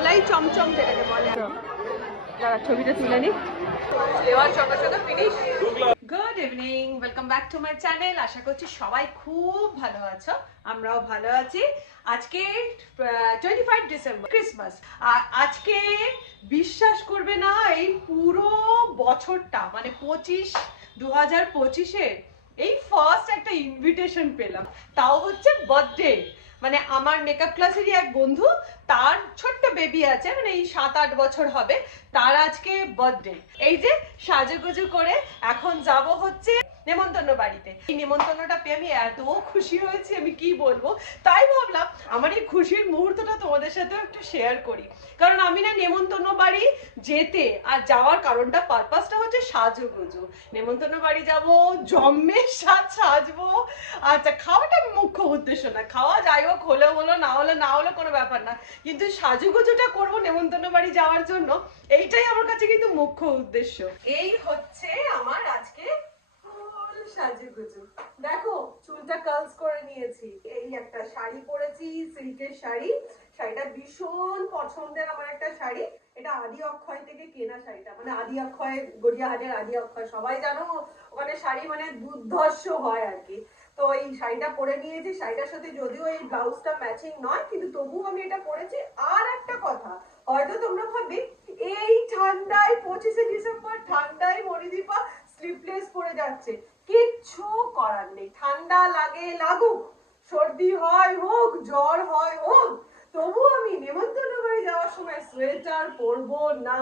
মালাই চমচম যেটাকে বলে। দাঁড়া ছবিটা তুলে নি, দেওয়ার সঙ্গে সঙ্গে finish. Good evening, welcome back to my channel. আশা করছি সবাই খুব ভালো আছো, আমরাও ভালো আছি। আজকে 25 ডিসেম্বর, ক্রিসমাস। আর আজকে বিশ্বাস করবে না, এই পুরো বছরটা মানে 2025-এর এই ফার্স্ট একটা ইনভিটেশন পেলাম, তাও হচ্ছে বার্থডে। মানে আমার মেকআপ ক্লাসেরই এক বন্ধু, তার ছোট্ট বেবি আছে, মানে এই 7-8 বছর হবে, তার আজকে বার্থডে। এই যে সাজুগুজু করে এখন যাব হচ্ছে নেমন্তন্ন বাড়িতে। এই নেমন্তন্নটা পেয়ে আমি এত খুশি হয়েছি, আমি কি বলবো। তাই ভাবলাম আমার এই খুশির মুহূর্তটা তোমাদের সাথে একটু শেয়ার করি। কারণ আমি না নেমন্তন্ন বাড়ি যেতে আর যাওয়ার কারণটা, পারপাসটা হচ্ছে সাজুগুজু। নেমন্তন্ন বাড়ি যাব, জম্মের সাজবো। আচ্ছা, খাওয়াটা মুখ্য উদ্দেশ্য না, খাওয়া যাই হোক, হলে হলো, না হলে না হলো, কোনো ব্যাপার না, কিন্তু সাজুগুজুটা করবো নেমন্তন্ন বাড়ি যাওয়ার জন্য, এইটাই আমার কাছে কিন্তু মুখ্য উদ্দেশ্য। এই হচ্ছে আমার আজকে সাজুগুজু। দেখো চুলটা কার্লস করে নিয়েছি, এই একটা শাড়ি পরেছি, সিল্কের শাড়ি। শাড়িটা ভীষণ পছন্দের আমার একটা শাড়ি। এটা আদি অক্ষয় থেকে কেনা শাড়িটা, মানে আদি অক্ষয়, গড়িয়াহাটের আদি অক্ষয়, সবাই জানো ওখানে শাড়ি মানে দুর্ধর্ষ হয় আর কি। তো এই শাড়িটা পরে নিয়েছি, শাড়িটার সাথে যদিও এই ব্লাউজটা ম্যাচিং নয়, কিন্তু তবুও আমি এটা পরেছি। আর একটা কথা, হয়তো তোমরা ভাববে এই ঠান্ডায় 25শে ডিসেম্বর ঠান্ডায় মরিদীপা স্লিপলেস পরে যাচ্ছে। কিচ্ছু করার নেই, ঠান্ডা লাগে লাগুক, সর্দি হয় হোক, জ্বর হয় হোক, তবু আমি নেমন্তন্ন বাড়ি যাওয়ার সময় সোয়েটার পরবো না।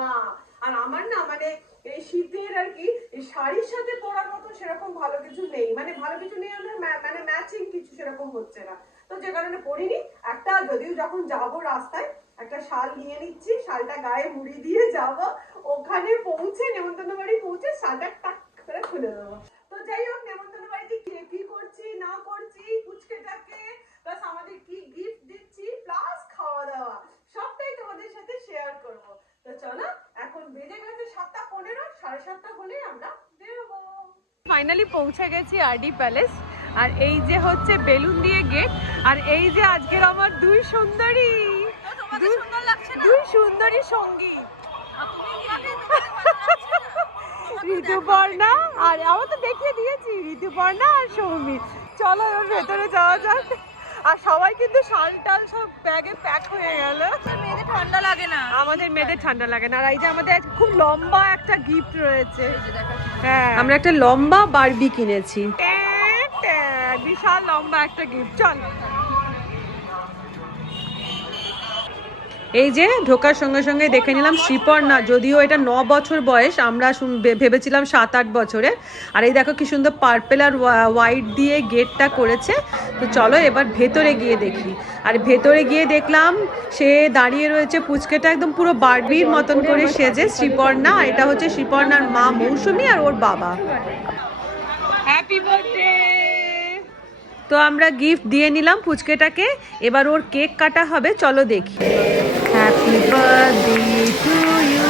আর আমার না মানে এই শীতের আর কি এই শাড়ির সাথে পরার মতো সেরকম ভালো কিছু নেই, মানে ভালো কিছু নেই মানে ম্যাচিং কিছু সেরকম হচ্ছে না, তো যে কারণে পরিনি। একটা যদিও যখন যাব রাস্তায় একটা শাল নিয়ে নিচ্ছি, শালটা গায়ে মুড়ি দিয়ে যাব, ওখানে পৌঁছে নেমন্তন্ন বাড়ি পৌঁছে শালটা টাক করে খুলে দেবো। তো যাই হোক, নেমন্তন্ন বাড়িতে কি করছি না করছি, পুচকেটাকে প্লাস আমাদের কি গিফট দিচ্ছি, প্লাস খাওয়া দাওয়া, সবটাই তোমাদের সাথে শেয়ার করব। তো চলো, এখন বেজে গেছে 7:15, 7:30 হলে আমরা বেরোবো। ফাইনালি পৌঁছে গেছি আরডি প্যালেস। আর এই যে হচ্ছে বেলুন দিয়ে গেট, আর এই যে আজকের আমার দুই সুন্দরী, দুই সুন্দরী সঙ্গী, ঋতুপর্ণা, আর আমার তো দেখিয়ে দিয়েছি, ঋতুপর্ণা আর সৌমি। চলো ওর ভেতরে যাওয়া যাক। আর সবাই কিন্তু শাল টাল সব ব্যাগে প্যাক হয়ে গেল। মেয়েদের ঠান্ডা লাগে না, আমাদের মেয়েদের ঠান্ডা লাগে না। আর এই যে আমাদের খুব লম্বা একটা গিফট রয়েছে, হ্যাঁ আমরা একটা লম্বা বারবি কিনেছি, বিশাল লম্বা একটা গিফট। চল, এই যে ঢোকার সঙ্গে সঙ্গে দেখে নিলাম শ্রীপর্ণা, যদিও এটা 9 বছর বয়স, আমরা ভেবেছিলাম 7-8 বছরের। আর এই দেখো কি সুন্দর পার্পেল আর হোয়াইট দিয়ে গেটটা করেছে। তো চলো এবার ভেতরে গিয়ে দেখি। আর ভেতরে গিয়ে দেখলাম সে দাঁড়িয়ে রয়েছে, পুচকেটা একদম পুরো বারবির মতন করে সেজে, শ্রীপর্ণা। আর এটা হচ্ছে শ্রীপর্ণার মা মৌসুমী আর ওর বাবা। Happy birthday. তো আমরা গিফট দিয়ে নিলাম পুচকেটাকে, এবার ওর কেক কাটা হবে, চলো দেখি। Happy birthday to you,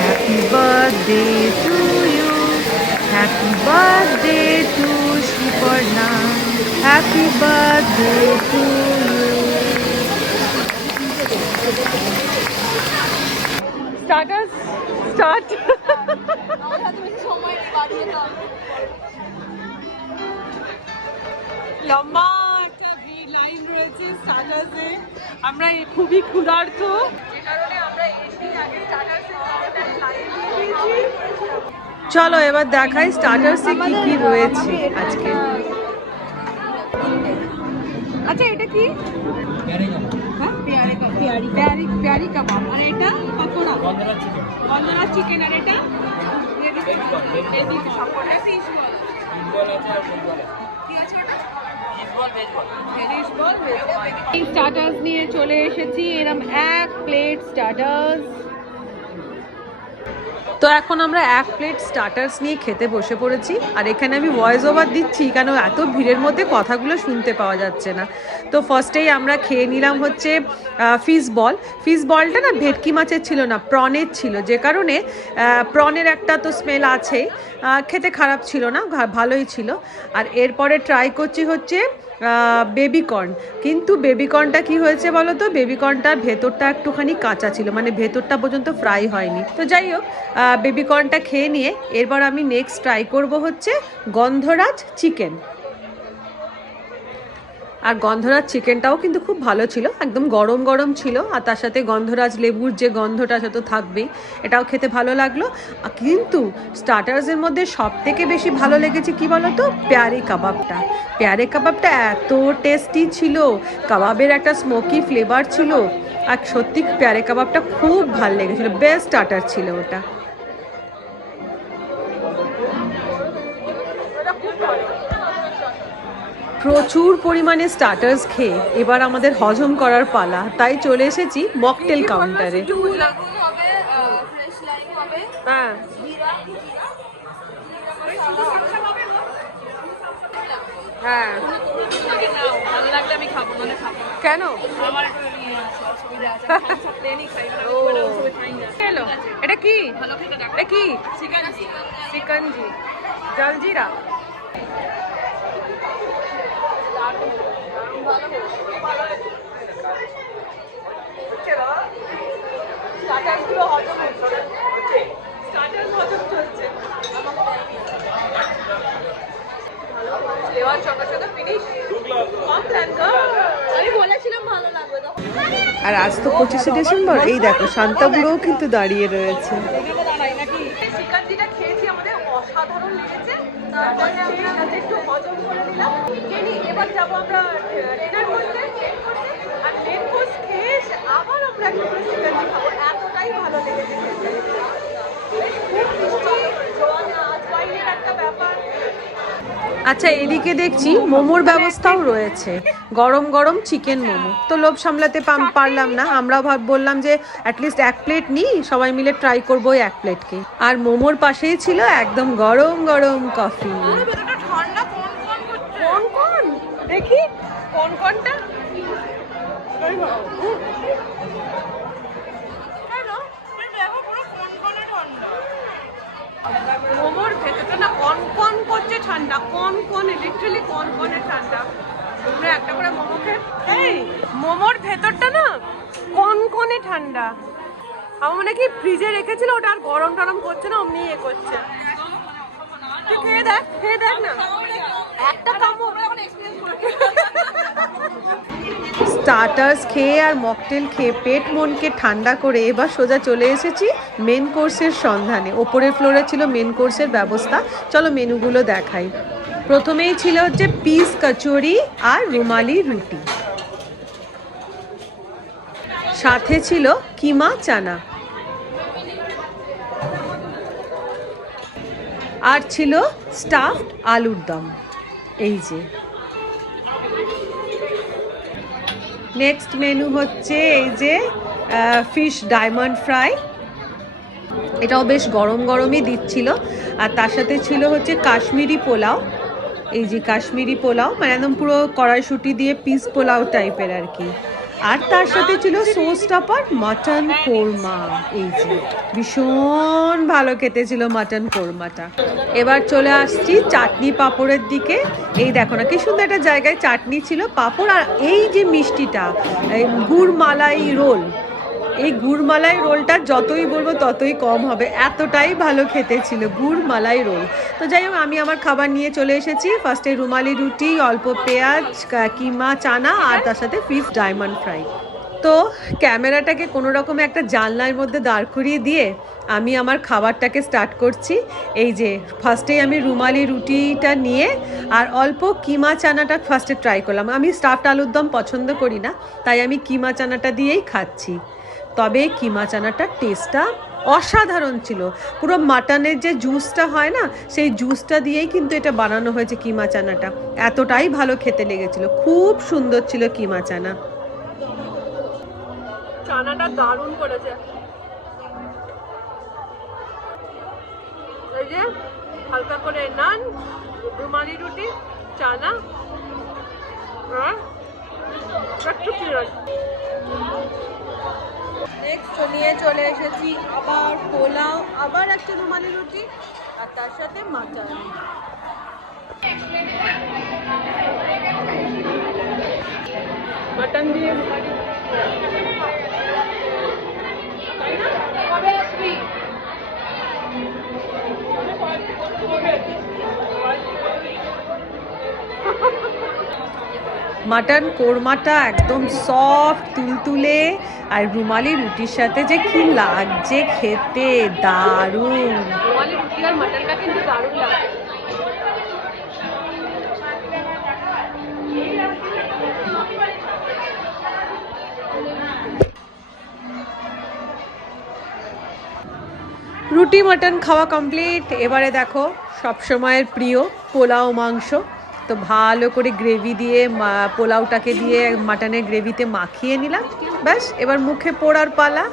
happy birthday to you, happy birthday to Shriparna, happy birthday to you. Starters start. লম্বা একটা লাইন রয়েছে স্টার্টার্সে, আমরা খুবই ক্ষুধার্ত, যে কারণে আমরা এসে আগে স্টার্টার্সে লাইন দিয়েছি। চলো এবার দেখাই স্টার্টার্সে কি কি রয়েছে আজকে। আচ্ছা এটা কি? প্যারি কাবাব। আর এটা পকোড়া, গন্ধরা চিকেন। আর এটা স্টার্টার্স নিয়ে চলে এসেছি, এরকম 1 প্লেট স্টার্টার্স। তো এখন আমরা 1 প্লেট স্টার্টার্স নিয়ে খেতে বসে পড়েছি। আর এখানে আমি ভয়েস ওভার দিচ্ছি, কেন এত ভিড়ের মধ্যে কথাগুলো শুনতে পাওয়া যাচ্ছে না। তো ফার্স্টেই আমরা খেয়ে নিলাম হচ্ছে ফিশ বল। ফিশ বলটা না ভেটকি মাছের ছিল না, প্রনের ছিল, যে কারণে প্রনের একটা তো স্মেল আছেই, খেতে খারাপ ছিল না, ভালোই ছিল। আর এরপরে ট্রাই করছি হচ্ছে বেবিকর্ন, কিন্তু বেবিকর্নটা কি হয়েছে বলো তো, বেবিকর্নটার ভেতরটা একটুখানি কাঁচা ছিল, মানে ভেতরটা পর্যন্ত ফ্রাই হয়নি। তো যাই হোক, বেবিকর্নটা খেয়ে নিয়ে এরপর আমি নেক্সট ট্রাই করব হচ্ছে গন্ধরাজ চিকেন। আর গন্ধরাজ চিকেনটাও কিন্তু খুব ভালো ছিল, একদম গরম গরম ছিল, আর তার সাথে গন্ধরাজ লেবুর যে গন্ধটা সে তো থাকবেই, এটাও খেতে ভালো লাগলো। কিন্তু স্টার্টার্সের মধ্যে সব থেকে বেশি ভালো লেগেছে কি বলো তো, পেয়ারে কাবাবটা। পেয়ারে কাবাবটা এত টেস্টি ছিল, কাবাবের একটা স্মোকি ফ্লেভার ছিল, আর সত্যি পেয়ারে কাবাবটা খুব ভালো লেগেছিলো, বেস্ট স্টার্টার ছিল ওটা। প্রচুর পরিমাণে স্টার্টার্স খেয়ে এবার আমাদের হজম করার পালা, তাই চলে এসেছি মকটেল কাউন্টারে। হ্যাঁ, হ্যাঁ, কেন এটা কি, এটা কি চিকেনজি জলজিরা। আর আজ তো 25শে ডিসেম্বর, এই দেখো শান্তাবুড়োও কিন্তু দাঁড়িয়ে রয়েছে। চিকেনজিটা খেয়েছি, আমাদের অসাধারণ লেগেছে। একটু হজম করে নিলাম, এবার যাবো আমরা ডিনার করতে, আর মেন কোর্স খেয়ে আবার আমরা একটা করে চিকেনজি খাবো, এতটাই ভালো লেগেছে খেতে। আচ্ছা, এদিকে দেখছি মোমোর ব্যবস্থাও রয়েছে, গরম গরম চিকেন মোমো। তো লোভ সামলাতে পারলাম না, আমরা বললাম যে অ্যাটলিস্ট 1 প্লেট নিই, সবাই মিলে ট্রাই করবো 1 প্লেটকে। আর মোমোর পাশেই ছিল একদম গরম গরম কফি। দেখি কোন কোনটা, মোমোর ভেতরটা না কনকন করছে ঠান্ডা, কনকনে, লিটারালি কনকনে ঠান্ডা। তোমরা একটা করে মোমো খেয়ে, এই মোমোর ভেতরটা না কনকনে ঠান্ডা। আমার মনে কি ফ্রিজে রেখেছিল, ওটা আর গরম টরম করছে না, অমনি এ করছে। তুই খেয়ে দেখ না একটা কামড়। স্টার্টার্স খেয়ে আর মকটেল খেয়ে পেট মনকে ঠান্ডা করে এবার সোজা চলে এসেছি মেন কোর্সের সন্ধানে। ওপরের ফ্লোরে ছিল মেন কোর্সের ব্যবস্থা, চলো মেনুগুলো দেখাই। প্রথমেই ছিল হচ্ছে পিস কচুরি আর রুমালি রুটি, সাথে ছিল কিমা চানা, আর ছিল স্টাফড আলুর দম। এই যে নেক্সট মেনু হচ্ছে এই যে ফিশ ডায়মন্ড ফ্রাই, এটাও বেশ গরম গরমই দিচ্ছিল। আর তার সাথে ছিল হচ্ছে কাশ্মীরি পোলাও, এই যে কাশ্মীরি পোলাও, মানে একদম পুরো কড়াইশুঁটি দিয়ে পিস পোলাও টাইপের আর কি। আর তার সাথে ছিল সোস টপার মাটন কোরমা, এই যে ভীষণ ভালো খেতে ছিল মাটন কোরমাটা। এবার চলে আসছি চাটনি পাঁপড়ের দিকে। এই দেখো না কি সুন্দর একটা জায়গায় চাটনি ছিল, পাঁপড়, আর এই যে মিষ্টিটা গুড় মালাই রোল। এই গুড় মালাই রোলটা যতই বলবো ততই কম হবে, এতটাই ভালো খেতে ছিল গুড় মালাই রোল। তো যাই হোক, আমি আমার খাবার নিয়ে চলে এসেছি। ফার্স্টে রুমালি রুটি, অল্প পেঁয়াজ, কিমা চানা, আর তার সাথে ফিশ ডায়মন্ড ফ্রাই। তো ক্যামেরাটাকে কোনো রকমে একটা জানলার মধ্যে দাঁড় করিয়ে দিয়ে আমি আমার খাবারটাকে স্টার্ট করছি। এই যে ফার্স্টেই আমি রুমালি রুটিটা নিয়ে আর অল্প কিমা চানাটা ফার্স্টে ট্রাই করলাম। আমি স্টাফড আলুর দম পছন্দ করি না, তাই আমি কিমা চানাটা দিয়েই খাচ্ছি। তবে কিমা চানাটার টেস্টটা অসাধারণ ছিল, পুরো মাটনের যে জুসটা হয় না, সেই জুসটা দিয়েই কিন্তু এটা বানানো হয়েছে কিমা চানাটা, এতটাই ভালো খেতে লেগেছিল, খুব সুন্দর ছিল কিমা চানা। চানাটা দারুণ করেছে। এই যে হালকা করে নান, রুমালি রুটি, চানা, একটু পেঁয়াজ। নেক্সট নিয়ে চলে এসেছি আবার পোলাও, আবার একটা রুমালি রুটি, আর তার সাথে মাটন। মাটন দিয়ে মাটন কোরমাটা একদম সফট তুলতুলে, আর রুমালি রুটির সাথে যে কি লাগছে খেতে, দারুণ। রুমালি রুটি আর মাটনটা কিন্তু দারুণ লাগে। রুটি মাটন খাওয়া কমপ্লিট। এবারে দেখো সবসময়ের প্রিয় পোলাও মাংস। তো ভালো করে গ্রেভি দিয়ে পোলাওটাকে দিয়ে মাটনের গ্রেভিতে মাখিয়ে নিলাম, ব্যাস এবার মুখে পোড়ার পালা।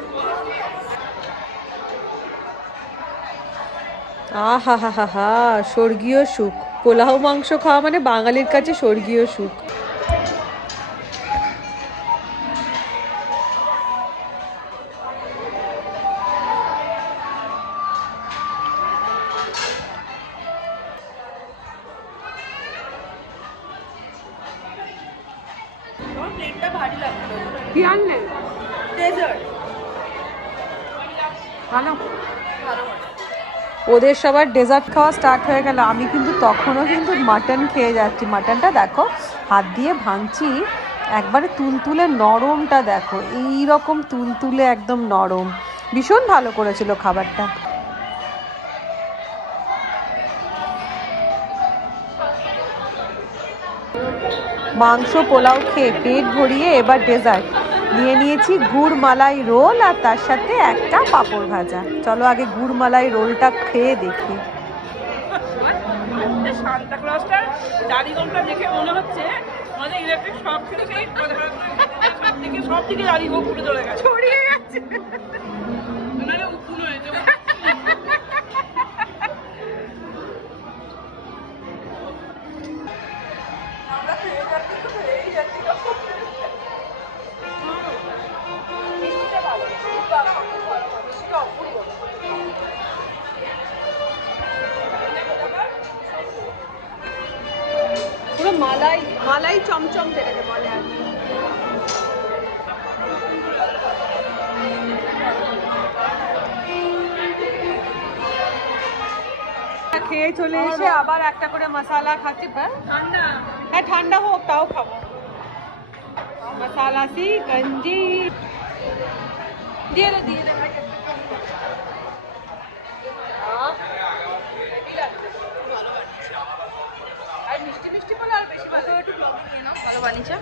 আহা হা হা হা, স্বর্গীয় সুখ। পোলাও মাংস খাওয়া মানে বাঙালির কাছে স্বর্গীয় সুখ। কি আনলে? ডেজার্ট। ভালো। ওদের সবার ডেজার্ট খাওয়া স্টার্ট হয়ে গেল, আমি কিন্তু তখনও কিন্তু মাটন খেয়ে যাচ্ছি। মাটনটা দেখো হাত দিয়ে ভাঙছি, একবারে তুলতুলে নরমটা দেখো, এই রকম তুলতুলে একদম নরম, ভীষণ ভালো করেছিল খাবারটা। মাংস পোলাও খেয়ে পেট ভরিয়ে এবার ডেজার্ট নিয়ে নিয়েছি, গুড় মালাই রোল আর তার সাথে একটা পাঁপড় ভাজা। চলো আগে গুড় মালাই রোলটা খেয়ে দেখি। সান্তা ক্লজটার দাড়িগোলটা দেখে মনে হচ্ছে মানে ইলেকট্রিক শক থেকে সব দিকে দাড়িগোল পুরো চলে গেছে, ছড়িয়ে গেছে, ওনারা উকুন হয়েছে। পুরো মালাই মালাই চমচম যেটাকে বলে আর কি। খেয়ে চলে এসে আবার একটা করে মশালা খাচ্ছি। ঠান্ডা, হ্যাঁ ঠান্ডা হোক তাও খাবো। মশালা সি গঞ্জি দিয়ে দে ভাই। আর মিষ্টি মিষ্টি বলে আর বেশি ভালো, একটু ভালো বানিয়েছে।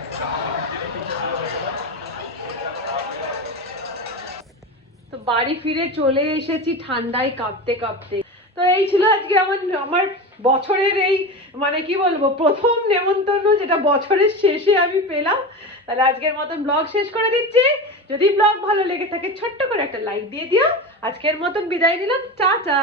তো বাড়ি ফিরে চলে এসেছি ঠান্ডায় কাঁপতে কাঁপতে। তো এই ছিল আজকে আমার বছরের এই মানে কি বলবো প্রথম নেমন্তন্ন, যেটা বছরের শেষে আমি পেলাম। তাহলে আজকের মতন ব্লগ শেষ করে দিচ্ছি। যদি ব্লগ ভালো লেগে থাকে ছোট্ট করে একটা লাইক দিয়ে দিও। আজকের মতন বিদায় নিলাম, টাটা।